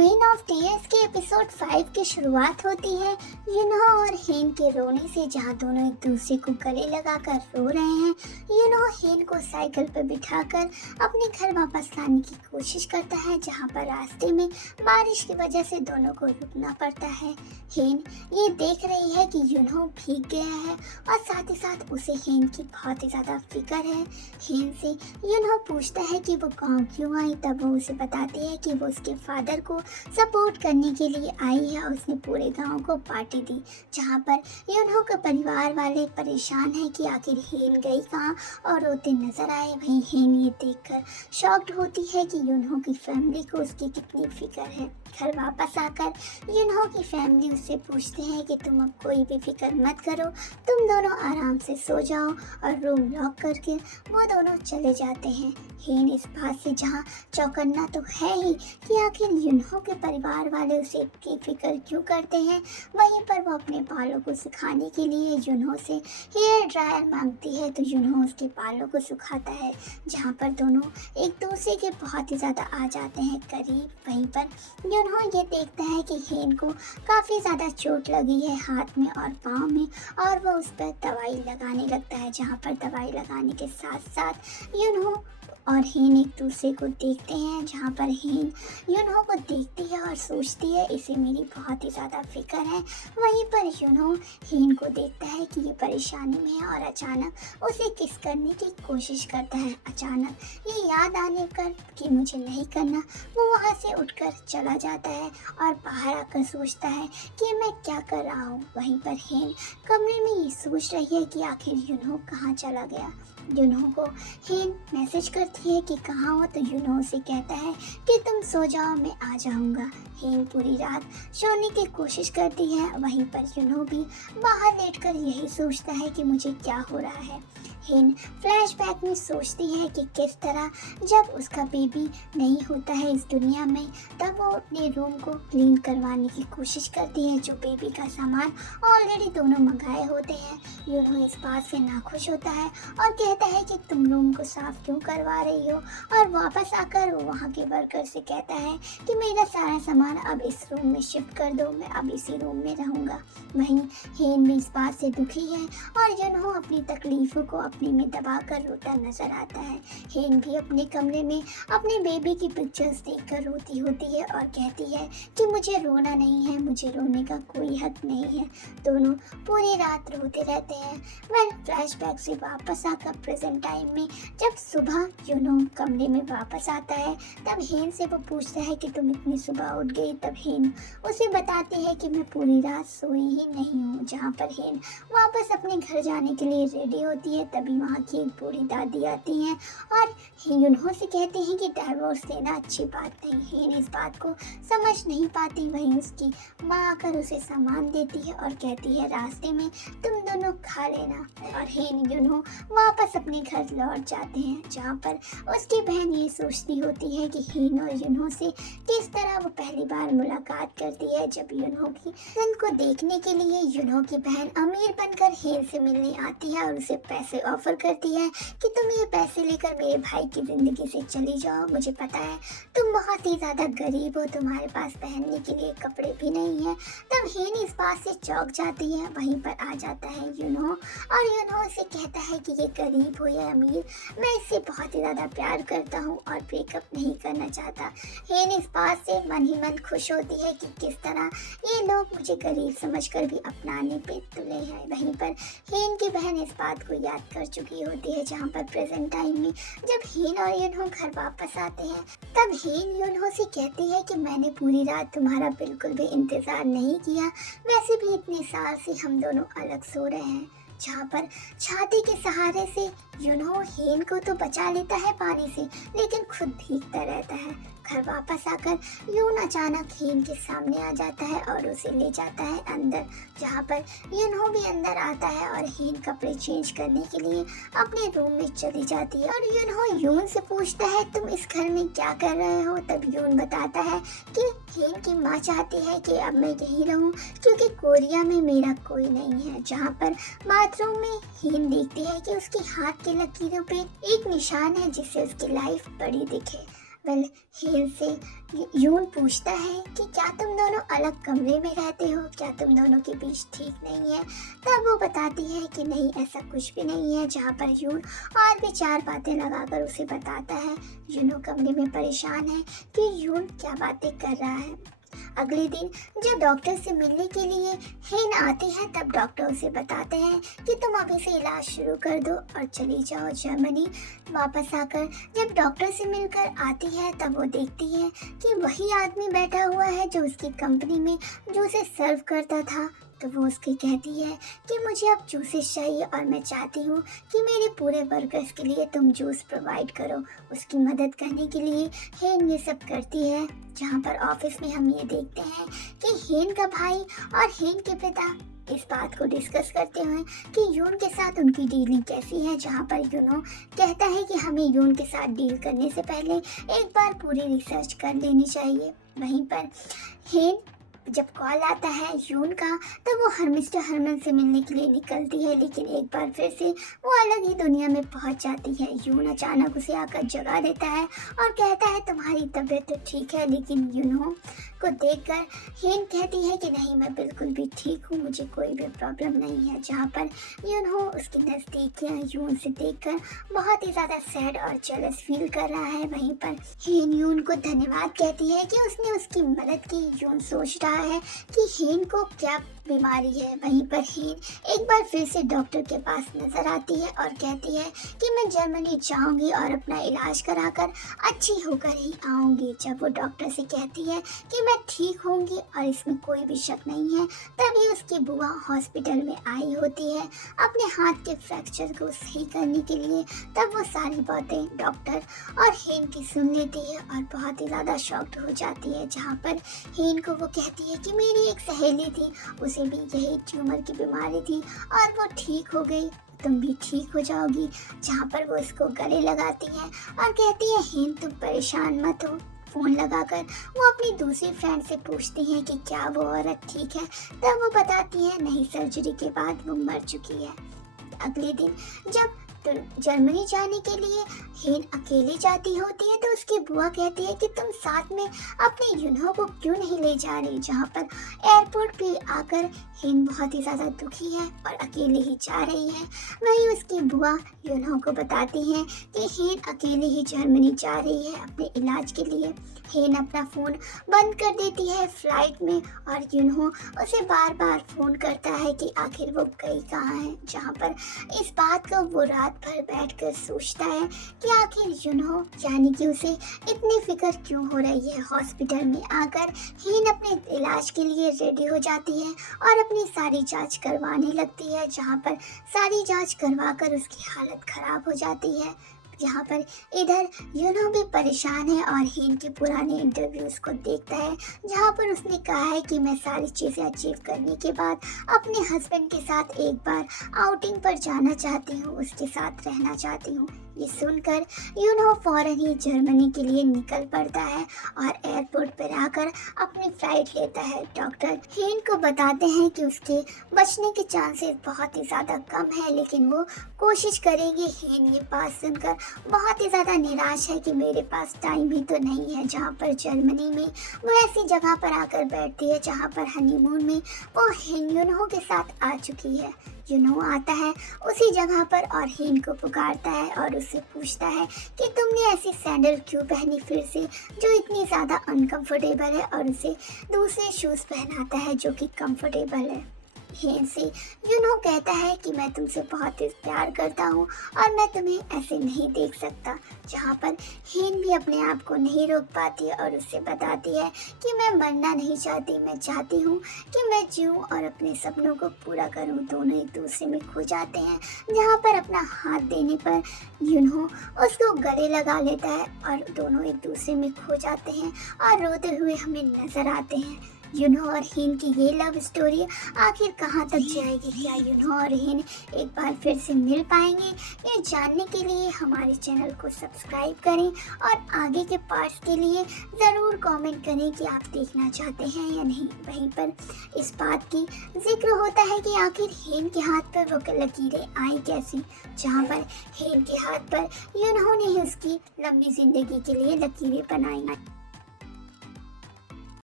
Queen of tears के episode 5 की शुरुआत होती है यूनो और हेन के रोने से, जहां दोनों एक दूसरे को गले लगाकर रो रहे हैं। यूनो हेन को साइकिल पर बिठाकर अपने घर वापस लाने की कोशिश करता है, जहां पर रास्ते में बारिश की वजह से दोनों को रुकना पड़ता है। हेन ये देख रही है कि यूनो भीग गया है और साथ ही साथ उसे हेन की बहुत ही ज़्यादा फिक्र है। हेन से यूनो पूछता है कि वो गाँव क्यों आई, तब वो उसे बताती है कि वो उसके फादर को सपोर्ट करने के लिए आई है और उसने पूरे गांव को पार्टी दी, जहां पर यूनहो के परिवार वाले परेशान हैं कि आखिर हेन गई कहाँ और रोते नजर आए। वहीं हेन ये देखकर शॉक्ड होती है कि यूनहो की फैमिली को उसकी कितनी फिक्र है। घर वापस आकर यूनहो की फैमिली उससे पूछते हैं कि तुम अब कोई भी फिक्र मत करो, तुम दोनों आराम से सो जाओ, और रूम लॉक करके वो दोनों चले जाते हैं। हेन इस बात से जहाँ चौकन्ना तो है ही कि आखिर यूनहो के परिवार वाले उसे इतनी फिक्र क्यों करते हैं, वहीं पर वो अपने बालों को सुखाने के लिए यूनहो से हेयर ड्रायर मांगती है, तो यूनहो उसके बालों को सुखाता है, जहाँ पर दोनों एक दूसरे के बहुत ही ज़्यादा आ जाते हैं करीब। वहीं पर यूनहो ये देखता है कि हेन को काफ़ी ज़्यादा चोट लगी है हाथ में और पाँव में, और वो उस पर दवाई लगाने लगता है, जहाँ पर दवाई लगाने के साथ साथ यूनहो और हेन एक दूसरे को देखते हैं, जहाँ पर हेन यूनहो को देखती है और सोचती है इसे मेरी बहुत ही ज़्यादा फिक्र है। वहीं पर यूनहो हेन को देखता है कि ये परेशानी में है और अचानक उसे किस करने की कोशिश करता है। अचानक ये याद आने पर कि मुझे नहीं करना, वो वहाँ से उठकर चला जाता है और बाहर आकर सोचता है कि मैं क्या कर रहा हूँ। वहीं पर हेन कमरे में ये सोच रही है कि आखिर यूनहो कहाँ चला गया। यूनहो को हेन मैसेज करती है कि कहाँ हो, तो यूनहो से कहता है कि तुम सो जाओ, मैं आ जाऊँगा। हेन पूरी रात सोने की कोशिश करती है, वहीं पर यूनहो भी बाहर लेटकर यही सोचता है कि मुझे क्या हो रहा है। हेन फ्लैशबैक में सोचती है कि किस तरह जब उसका बेबी नहीं होता है इस दुनिया में, तब वो अपने रूम को क्लीन करवाने की कोशिश करती है, जो बेबी का सामान ऑलरेडी दोनों मंगाए होते हैं। यूनहो इस बात से नाखुश होता है और कहता है कि तुम रूम को साफ क्यों करवा रही हो, और वापस आकर वो वहाँ के वर्कर से कहता है कि मेरा सारा सामान अब इस रूम में शिफ्ट कर दो, मैं अब इसी रूम में रहूँगा। वहीं हेन भी इस बात से दुखी है और यूनहो अपनी तकलीफ़ों को अपने में दबाकर रोता नजर आता है। हेन भी अपने कमरे में अपने बेबी की पिक्चर्स देखकर रोती होती है और कहती है कि मुझे रोना नहीं है, मुझे रोने का कोई हक नहीं है। दोनों पूरी रात रोते रहते हैं। वह फ्लैशबैक से वापस आकर प्रेजेंट टाइम में जब सुबह यूनो कमरे में वापस आता है, तब हेन से वो पूछता है कि तुम इतनी सुबह उठ गई। तब हेन उसे बताती है कि मैं पूरी रात सोई ही नहीं हूँ। जहाँ पर हेन वापस अपने घर जाने के लिए रेडी होती है, तभी वहाँ की एक बूढ़ी दादी आती हैं और यूनहो से कहती हैं कि डाइवोर्स देना अच्छी बात नहीं। हेन इस बात को समझ नहीं पाती। वहीं उसकी माँ आकर उसे सामान देती है और कहती है रास्ते में तुम दोनों खा लेना, और हेन यूनहो वापस अपने घर लौट जाते हैं, जहाँ पर उसकी बहन ये सोचती होती है कि हेन और यूनहो से किस तरह वो पहली बार मुलाकात करती है। जब यूनहो की बहन को देखने के लिए यूनहो की बहन अमीर बनकर हेन से मिलने आती है और उसे पैसे ऑफर करती है कि तुम ये पैसे लेकर मेरे भाई की ज़िंदगी से चली जाओ, मुझे पता है तुम बहुत ही ज़्यादा गरीब हो, तुम्हारे पास पहनने के लिए कपड़े भी नहीं है। तब हेन इस बात से चौंक जाती है। वहीं पर आ जाता है यूनहो और यूनहो से कहता है कि ये गरीब हो या अमीर, मैं इससे बहुत ही ज़्यादा प्यार करता हूँ और ब्रेकअप नहीं करना चाहता। हेन इस बात से मन ही मन खुश होती है कि किस तरह ये लोग मुझे गरीब समझकर भी अपनाने पे तुले हैं। वहीं पर हेन की बहन इस बात को याद कर चुकी होती है, जहाँ पर प्रेजेंट टाइम में जब हेन और यूनहो घर वापस आते हैं, तब हेन यूनहो से कहती है कि मैंने पूरी रात तुम्हारा बिल्कुल भी इंतज़ार नहीं किया, वैसे भी इतने साल से हम दोनों अलग सो रहे हैं। जहाँ पर छाती के सहारे से यूनहो हेन को तो बचा लेता है पानी से, लेकिन खुद भीगता रहता है। घर वापस आकर यून अचानक हेन के सामने आ जाता है और उसे ले जाता है अंदर, जहाँ पर यूनहो भी अंदर आता है और हेन कपड़े चेंज करने के लिए अपने रूम में चली जाती है। और यूनहो यून से पूछता है तुम इस घर में क्या कर रहे हो। तब यून बताता है कि हेन की माँ चाहती है कि अब मैं यहीं रहूं क्योंकि कोरिया में मेरा कोई नहीं है। जहाँ पर बाथरूम में हेन देखती है कि उसके हाथ की लकीरों पे एक निशान है जिससे उसकी लाइफ बड़ी दिखे। वेल, हेन से यून पूछता है कि क्या तुम दोनों अलग कमरे में रहते हो, क्या तुम दोनों के बीच ठीक नहीं है। तब वो बताती है कि नहीं, ऐसा कुछ भी नहीं है। जहाँ पर यून और भी चार बातें लगाकर उसे बताता है। यूनो कमरे में परेशान है कि यून क्या बातें कर रहा है। अगले दिन जब डॉक्टर से मिलने के लिए हेन आती है, तब डॉक्टर उसे बताते हैं कि तुम अभी से इलाज शुरू कर दो और चली जाओ जर्मनी। वापस आकर जब डॉक्टर से मिलकर आती है, तब वो देखती है कि वही आदमी बैठा हुआ है जो उसकी कंपनी में जो उसे सर्व करता था। तो वो उसकी कहती है कि मुझे अब जूसेस चाहिए और मैं चाहती हूँ कि मेरे पूरे वर्कर्स के लिए तुम जूस प्रोवाइड करो। उसकी मदद करने के लिए हेन ये सब करती है। जहाँ पर ऑफिस में हम ये देखते हैं कि हेन का भाई और हेन के पिता इस बात को डिस्कस करते हुए कि यून के साथ उनकी डीलिंग कैसी है। जहाँ पर यूनो कहता है कि हमें यून के साथ डील करने से पहले एक बार पूरी रिसर्च कर लेनी चाहिए। वहीं पर हेन जब कॉल आता है यून का, तो वो मिस्टर हरमन से मिलने के लिए निकलती है, लेकिन एक बार फिर से वो अलग ही दुनिया में पहुंच जाती है। यून अचानक उसे आकर जगा देता है और कहता है तुम्हारी तबीयत तो ठीक है, लेकिन यूनो को देखकर हेन कहती है कि नहीं, मैं बिल्कुल भी ठीक हूँ, मुझे कोई भी प्रॉब्लम नहीं है। जहाँ पर यूनो उसके नज़दीकियाँ यून से देखकर बहुत ही ज़्यादा सैड और जेलस फील कर रहा है। वहीं पर हेन यून को धन्यवाद कहती है कि उसने उसकी मदद की। यून सोच रहा है कि हेन को क्या बीमारी है। वहीं पर हेन एक बार फिर से डॉक्टर के पास नजर आती है और कहती है कि मैं जर्मनी जाऊंगी और अपना इलाज कराकर अच्छी होकर ही आऊंगी। जब वो डॉक्टर से कहती है कि मैं ठीक होंगी और इसमें कोई भी शक नहीं है, तभी उसकी बुआ हॉस्पिटल में आई होती है अपने हाथ के फ्रैक्चर को सही करने के लिए। तब वो सारी बातें डॉक्टर और हेन की सुन लेती है और बहुत ही ज़्यादा शॉक्ड हो जाती है। जहाँ पर हेन को वो कहती है कि मेरी एक सहेली थी, उसे भी यही ट्यूमर की बीमारी थी और वो ठीक हो गई, तुम भी ठीक हो जाओगी। जहाँ पर वो इसको गले लगाती है और कहती है हेन तुम परेशान मत हो। फ़ोन लगाकर वो अपनी दूसरी फ्रेंड से पूछती हैं कि क्या वो औरत ठीक है। तब वो बताती है नहीं, सर्जरी के बाद वो मर चुकी है। अगले दिन जब जर्मनी जाने के लिए हेन अकेले जाती होती है, तो उसकी बुआ कहती है कि तुम साथ में अपने यूनो को क्यों नहीं ले जा रही। जहाँ पर एयरपोर्ट पे आकर हेन बहुत ही ज़्यादा दुखी है और अकेले ही जा रही है। वहीं उसकी बुआ यूनो को बताती हैं कि हेन अकेले ही जर्मनी जा रही है अपने इलाज के लिए। हेन अपना फ़ोन बंद कर देती है फ्लाइट में और यूनो उसे बार बार फ़ोन करता है कि आखिर वो गई कहाँ है। जहाँ पर इस बात को वो रात भर बैठकर सोचता है कि आखिर यूनो यानी कि उसे इतनी फिक्र क्यों हो रही है। हॉस्पिटल में आकर हेन अपने इलाज के लिए रेडी हो जाती है और अपनी सारी जांच करवाने लगती है। जहाँ पर सारी जांच करवाकर उसकी हालत खराब हो जाती है। यहाँ पर इधर यूनो भी परेशान है और हेन के पुराने इंटरव्यूज को देखता है, जहाँ पर उसने कहा है कि मैं सारी चीज़ें अचीव करने के बाद अपने हस्बैंड के साथ एक बार आउटिंग पर जाना चाहती हूँ, उसके साथ रहना चाहती हूँ। ये सुनकर यूनो फौरन ही जर्मनी के लिए निकल पड़ता है और एयरपोर्ट पर आकर अपनी फ्लाइट लेता है। डॉक्टर हेन को बताते हैं कि उसके बचने के चांसेस बहुत ही ज़्यादा कम है, लेकिन वो कोशिश करेंगे। हेन ये बात सुनकर बहुत ही ज़्यादा निराश है कि मेरे पास टाइम भी तो नहीं है। जहाँ पर जर्मनी में वो ऐसी जगह पर आकर बैठती है जहाँ पर हनीमून में वो यूनो के साथ आ चुकी है। यूनो आता है उसी जगह पर और हेन को पुकारता है और उससे पूछता है कि तुमने ऐसी सैंडल क्यों पहनी फिर से, जो इतनी ज़्यादा अनकंफर्टेबल है, और उसे दूसरे शूज़ पहनाता है जो कि कंफर्टेबल है। हेन से यूनो कहता है कि मैं तुमसे बहुत ही प्यार करता हूँ और मैं तुम्हें ऐसे नहीं देख सकता। जहाँ पर हेन भी अपने आप को नहीं रोक पाती है और उससे बताती है कि मैं मरना नहीं चाहती, मैं चाहती हूँ कि मैं जीऊँ और अपने सपनों को पूरा करूँ। दोनों एक दूसरे में खो जाते हैं। जहाँ पर अपना हाथ देने पर यूनो उसको गले लगा लेता है और दोनों एक दूसरे में खो जाते हैं और रोते हुए हमें नजर आते हैं। यूनो और हिन की ये लव स्टोरी आखिर कहाँ तक जाएगी। क्या यूनो और हिन एक बार फिर से मिल पाएंगे? ये जानने के लिए हमारे चैनल को सब्सक्राइब करें और आगे के पार्ट्स के लिए ज़रूर कमेंट करें कि आप देखना चाहते हैं या नहीं। वहीं पर इस बात की जिक्र होता है कि आखिर हिन के हाथ पर वो लकीरें आई कैसी, जहाँ पर हिन के हाथ पर यूनो ने ही उसकी लंबी ज़िंदगी के लिए लकीरें बनाई।